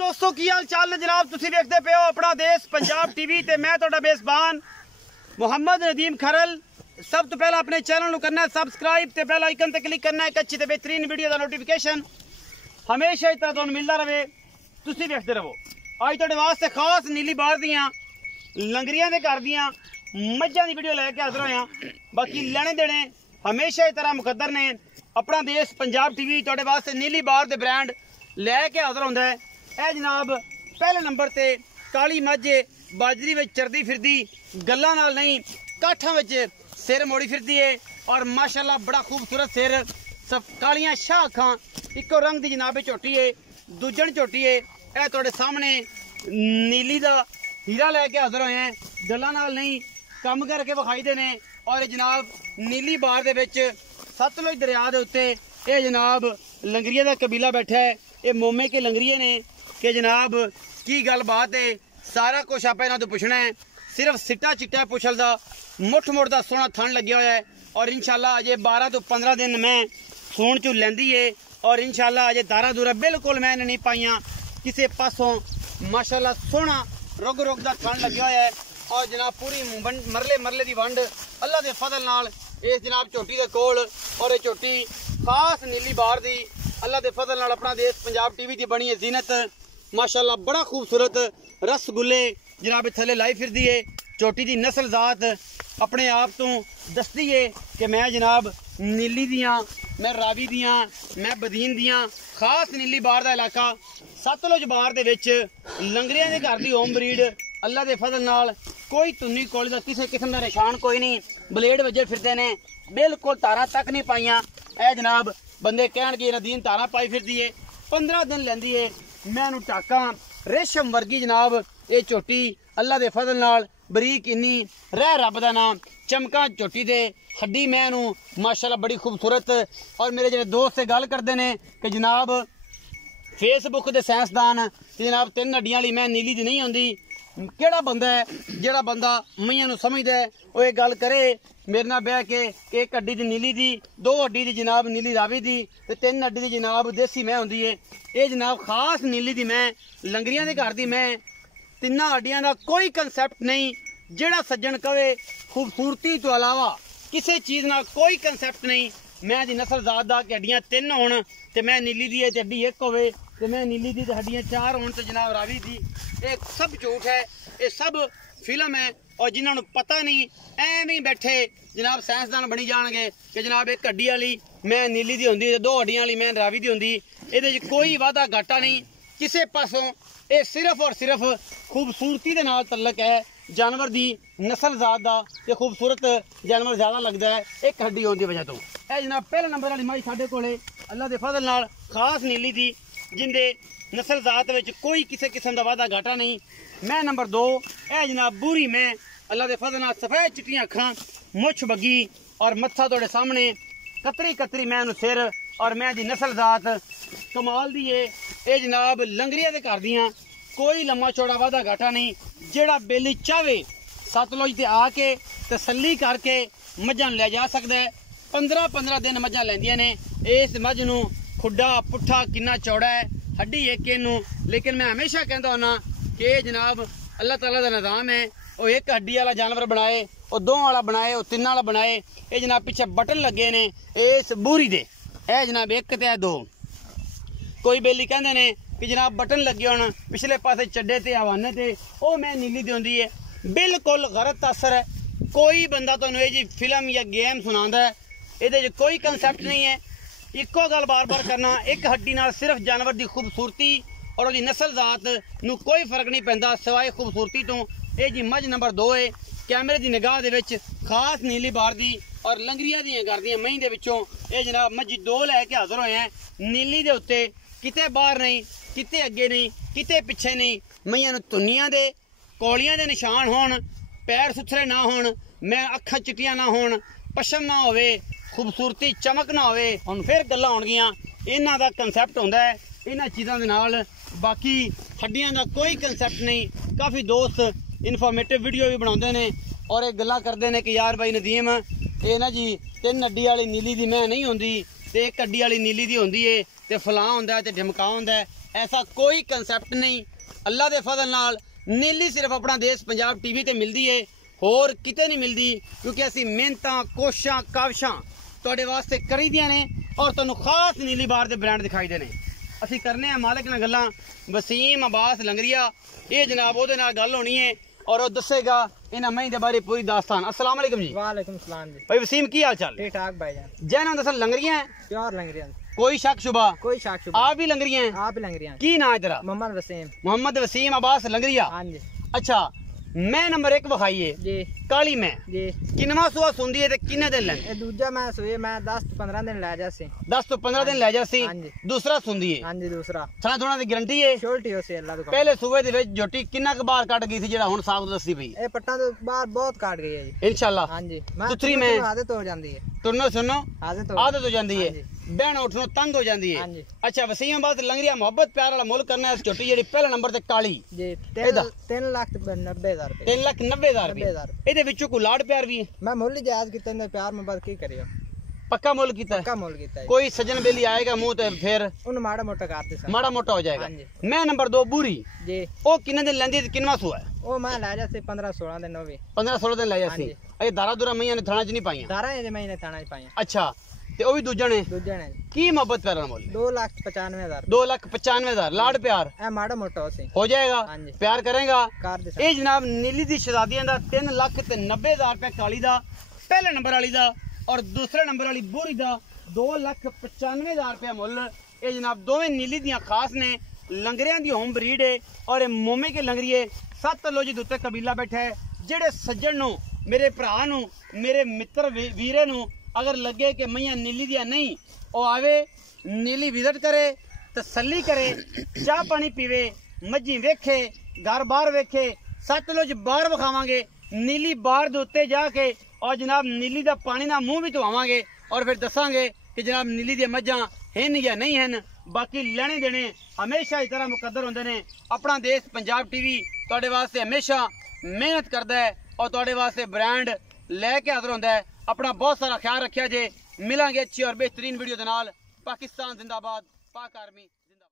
दोस्तों की हाल चाल ने जनाब तुसी वेखदे पे हो अपना देश पंजाब टीवी ते मैं तुहाडा मेज़बान मुहम्मद नदीम खरल। सब तो पहला अपने चैनल करना है सबसक्राइब ते बेल आइकन ते क्लिक करना है। एक अच्छी ते बेहतरीन वीडियो का नोटिफिकेशन हमेशा इस तरह तुहानू मिलता रहे, तुसी वेखदे रहो। अज तुहाडे वास्ते खास नीली बार दियां लंगरियां दे घर दियां मज्झां दी वीडियो लैके हाज़र होया। बाकी लेने देने हमेशा इस तरह मुकद्दर ने। अपना देश पंजाब टीवी तुहाडे वास्ते नीली बार दे ब्रांड लैके हाज़र होंदा है। ए जनाब पहले नंबर ते काली मझ बाजरी में चरदी फिरदी, गल्लां नाल नहीं काठा में सिर मोड़ी फिरदी है और माशाल्लाह बड़ा खूबसूरत सिर, सब कालियां शाह अखां, इको रंग दी जनाब झोटी है, दूजन झोटी है। ए तुहाडे सामने नीली दा हीरा लैके हाज़र होए हैं, गल्लां नाल नहीं कम करके विखाई दे ने। और जनाब नीली बार दे विच सतलुज दरिया दे उत्ते ये जनाब लंगरिया दा कबीला बैठा है। ये मोमे के लंगरिए ने कि जनाब की गल बात है, सारा कुछ आप इन्हां तों पुछना है। सिर्फ सिट्टा चिट्टा पुछल दा मुठ मुठ दा सोहना थन लग्या होया है और इंशाल्लाह अजे 12 तो 15 दिन मैं सूण चू लैंदी है और इंशाल्लाह अजे दारा दूरा बिल्कुल मैं नहीं पाइयां किसी पासों। माशाल्लाह सोहना रुग रुग दा थन लग्या होया है और जनाब पूरी मरले मरले दी वंड अल्लाह दे फजल नाल इस जनाब झोटी दे कोल। और ये झोटी खास नीली बार दी अल्लाह दे फजल नाल अपना देश पंजाब टीवी दी बनी है जीनत। माशाल्लाह बड़ा खूबसूरत रसगुल्ले जनाब थले लाई फिरदी है। झोटी दी नस्ल जात अपने आप तो दसदी है कि मैं जनाब नीली दियां, मैं रावी दियां, मैं बदीन दियां। खास नीली बार दा इलाका सतलुज बार दे विच लंगरियां दे घर दी होम ब्रीड अल्लाह दे फजल नाल कोई तुन्नी कोली दा किसी किस्म दा निशान कोई नहीं, ब्लेड वजे फिरदे ने, बिल्कुल तारा तक नहीं पाइयां। ए जनाब बंदे कहणगे नदीन तारा पाई फिरदी है, 15 दिन लैंदी है। मैं इहनूं टाका रेशम वर्गी जनाब ये झोटी अल्लाह दे फजल नाल बरीक इन्नी रह रब दा नाम चमका झोटी दे हड्डी मैं इहनूं माशाल्लाह बड़ी खूबसूरत। और मेरे जेह्ड़े दोस्त से गल करदे ने कि जनाब फेसबुक दे साइंसदान जनाब 3 हड्डियां वाली मैं नीली दी नहीं होंदी। केड़ा बंदा है जेड़ा बंदा मईयां नूं समझदा है वो ये गल करे मेरे नाल बह के एक हड्डी दी नीली दी, 2 हड्डी दी जनाब नीली रावी दी ते 3 हड्डी दी जनाब देसी मैं होंदी है। ये जनाब खास नीली दी मैं लंगरियां दे घर दी मैं, 3 हड्डियां दा कोई कंसैप्ट नहीं। जेड़ा सज्जन कवे खूबसूरती तो अलावा किसी चीज़ नाल कोई कंसैप्ट नहीं। मैं दी नस्ल जात दा कि हड्डियां 3 होण ते मैं नीली दी ते हड्डी 1 होवे ते मैं नीली दी ते हड्डियां 4 होण ते जनाब रावी दी। ये सब झूठ है, ये सब फिल्म है। और जिन्होंने पता नहीं एवं ही बैठे जनाब साइंसदान बनी जाएंगे कि जनाब एक हड्डी वाली मैं नीली दी होंदी, 2 हड्डियां वाली मैं रावी दी होंदी। ये कोई वादा घाटा नहीं किसी पासों। ये सिर्फ और सिर्फ खूबसूरती के नाल तल्लक है जानवर की नस्ल जात का। ये खूबसूरत जानवर ज़्यादा लगता है एक हड्डी होने की वजह तो। यह जनाब पहले नंबर वाली माई साढ़े कोले अल्लाह के फजल नाल खास नीली थी जिंदे नस्ल जात में कोई किसी किस्म का वादा घाटा नहीं। मैं नंबर 2 ए जनाब बूरी मैं अल्लाह के फजल नाल सफेद चिट्टियां अखां, मुछ बगी और मत्था तोड़े सामने कतरी कतरी मैं सिर और मैं दी नस्ल जात कमाल दी है। ये जनाब लंगरिया दे घर दियां कोई लम्मा चौड़ा वादा घाटा नहीं। जेड़ा बेली चाहे सतलुज ते आके तसल्ली करके मझां ले जा सकता है। 15-15 दिन मझां लैंदियां ने। इस मझ नूं खुड्डा पुट्ठा किन्ना चौड़ा है, हड्डी एक इनू। लेकिन मैं हमेशा कहता होना कि जनाब अल्लाह ताला दा निज़ाम है, वो एक हड्डी वाला जानवर बनाए, वो 2 वाला बनाए, वो 3 वाला बनाए। ये जनाब पिछे बटन लगे ने इस बूरी दे, ए जनाब 1 ते 2। कोई बेली कहते ने कि जनाब बटन लगे होन पिछले पासे चड्डे ते हवाने ते, वो मैं नीली दी होंदी है। बिल्कुल गलत असर है। कोई बंदा तुहानूं ये जी फिल्म या गेम सुनांदा है, ये कोई कंसैप्ट नहीं है। इको गल बार बार करना, एक हड्डी नाल सिर्फ जानवर की खूबसूरती और उसकी नस्ल जात नूं कोई फर्क नहीं पैंदा सिवाय खूबसूरती तो। ये जी मझ नंबर 2 है कैमरे की निगाह दे विच खास नीली बार दी और लंगरिया दियां घर दियां महीं दे विचों ये जनाब मझी 2 लैके हाज़र होए हैं नीली दे उत्ते। किते बाहर नहीं, किते अगे नहीं, किते पिछे नहीं। मईयां नूं तुन्नियां दे कौलियां दे निशान होण, पैर सुथरे ना होण, मैं अखां चिट्टियां ना होण, पशम ना होवे, खूबसूरती चमक ना होवे, हुण फिर गल्लां होणगियां। इन्हां दा कंसैप्ट हुंदा है इन्हां चीज़ां दे नाल, बाकी हड्डियां दा कोई कंसैप्ट नहीं। काफ़ी दोस्त इन्फॉर्मेटिव वीडियो भी बनाते हैं और ये गल्लां करते हैं कि यार भाई नदीम ये ना जी 3 हड्डी वाली नीली दी मैं नहीं होंदी ते 1 हड्डी वाली नीली दी होंदी है ते फलां होंदा है ते ढमका होंदा है। ऐसा कोई कंसैप्ट नहीं। अल्लाह दे फजल नाल नीली सिर्फ अपना देश पंजाब टीवी ते मिलदी है, होर किते नहीं मिलदी, क्योंकि असी मेहनतां कोशिशां काविशां तुहाडे वास्ते करीदियां ने और तुहानू खास नीली बार दे ब्रांड दिखाई देने। असी करने हैं मालिक नाल गल्लां। वसीम अब्बास लंगरिया ये जनाब ओहदे नाल गल होनी है और वो दसेगा इन्हां मई दे बारे पूरी दास्तान। अस्सलाम वालेकुम जी। वालेकुम सलाम जी। भाई वसीम की हाल चाल? ठीक ठाक भाईजान। जै नाम दसन लंगरिया है? प्योर लंगरिया। कोई शक शुबा? कोई शक शुबा। आप भी लंगरिया हैं? आप भी लंगरिया। की नाम है तेरा? मोहम्मद वसीम। मोहम्मद वसीम अब्बास लंगरिया। हां जी। अच्छा, मैं नंबर 1 विखाई है जी। काली मैं जी। किनवा सुआ सुंदी है ते किन्ने दिन लैंदी? ए दूजा मैं सुए मैं 10 to 15 दिन ले जासी। 10 तो 15 दिन ले जासी। हां जी। दूसरा सुंदी है? हां जी। दूसरा थना थोड़ा दी गारंटी है? श्योरिटी हो सी अल्लाह दी। पहले सुबह दे विच झोटी किन्ना क बार कट गई थी जेड़ा हुन साफ दस्सी पई? ए पट्टा तो बाहर बहुत काट गई है जी इंशाल्लाह। हां जी। सुथरी में आदत हो जाती है। तुरनो सुनो आदत हो जाती है, हाँ जी। बहन उठनो तंग हो जाती है। हाँ जी। अच्छा, वसीम अब्बास लंगरिया मोहब्बत प्यार वाला मुल्क करना है। झोटी जेड़ी पहले नंबर ते काली जी ਇਹਦਾ 3,90,000 रुपए। 3,90,000 90,000 रुपए। ਇਹਦੇ ਵਿੱਚੋਂ ਕੋਈ ਲਾੜ ਪਿਆਰ ਵੀ ਹੈ? मैं मुल ही जायज कितना ने प्यार मोहब्बत की करियो। पक्का मुल्क कीता है? पक्का मुल कीता है। कोई सजन बेली आएगा मुंह ते फिर उन माड़ा मोटा कर दे माड़ा मोटा हो जाएगा। हाँ जी। मैं नंबर 2 बूरी जी। ओ किन्ने दिन लेंदी ते किन्नवा सुआ है? ओ मैं ले जासे 15-16 दिन हो गए। 15-16 दिन ले जासी। हाँ जी। अजे दारा दुरा मईयां ने थाना च नहीं पाईयां? दारा है जे महीने थाना च पाइया। अच्छा, ते ओ भी दूजा ने दूजे ने की मोहब्बत प्यार नाल बोल? 2,95,000। 2,95,000 लाड़ प्यार ए माड़ा मोटा हो सी हो जाएगा? हाँ जी। प्यार करेगा? कर दे। ਇਹ ਜਨਾਬ ਨੀਲੀ ਦੀ ਸ਼ਹਜ਼ਾਦੀਆਂ ਦਾ 3,90,000 रुपए काली ਦਾ, ਪਹਿਲੇ ਨੰਬਰ ਵਾਲੀ ਦਾ ਔਰ ਦੂਸਰੇ ਨੰਬਰ ਵਾਲੀ ਬੂਰੀ ਦਾ 2,95,000 रुपए ਮੁੱਲ। ਇਹ ਜਨਾਬ ਦੋਵੇਂ ਨੀਲੀ ਦੀਆਂ ਖਾਸ ਨੇ, ਲੰਗਰਿਆਂ ਦੀ ਹੋਮ ਬਰੀਡ ਹੈ ਔਰ ਇਹ ਮੋਮੇ ਕੇ ਲੰਗਰੀਏ ਸਤਲੁਜ ਦੇ ਉੱਤੇ ਕਬੀਲਾ ਬੈਠਾ ਹੈ। ਜਿਹੜੇ ਸੱਜਣ ਨੂੰ, ਮੇਰੇ ਭਰਾ ਨੂੰ, ਮੇਰੇ ਮਿੱਤਰ ਵੀਰੇ ਨੂੰ ਅਗਰ ਲੱਗੇ ਕਿ ਮਈਆਂ ਨੀਲੀ ਦੀਆਂ ਨਹੀਂ, ਉਹ ਆਵੇ ਨੀਲੀ ਵਿਜ਼ਿਟ ਕਰੇ, ਤਸੱਲੀ ਕਰੇ, ਚਾਹ ਪਾਣੀ ਪੀਵੇ, ਮੱਝੀ ਵੇਖੇ, घर बार वेखे, सतलुज बार विखावांगे, नीली बार दे उत्ते जाके और जनाब नीली दा पानी ना मुंह भी धोवांगे और फिर दसांगे कि जनाब नीली दी मज्जां हन या नहीं हन। बाकी लेने देने हमेशा इस तरह मुकद्दर होंदे ने। अपना देश पंजाब टीवी तुहाडे वास्ते हमेशा मेहनत करदा है और तुहाडे वास्ते ब्रांड लैके हाज़र होंदा है। अपना बहुत सारा ख्याल रखिया जे। मिलांगे अच्छी और बेहतरीन वीडियो दे नाल। पाकिस्तान जिंदाबाद, पाक आर्मी।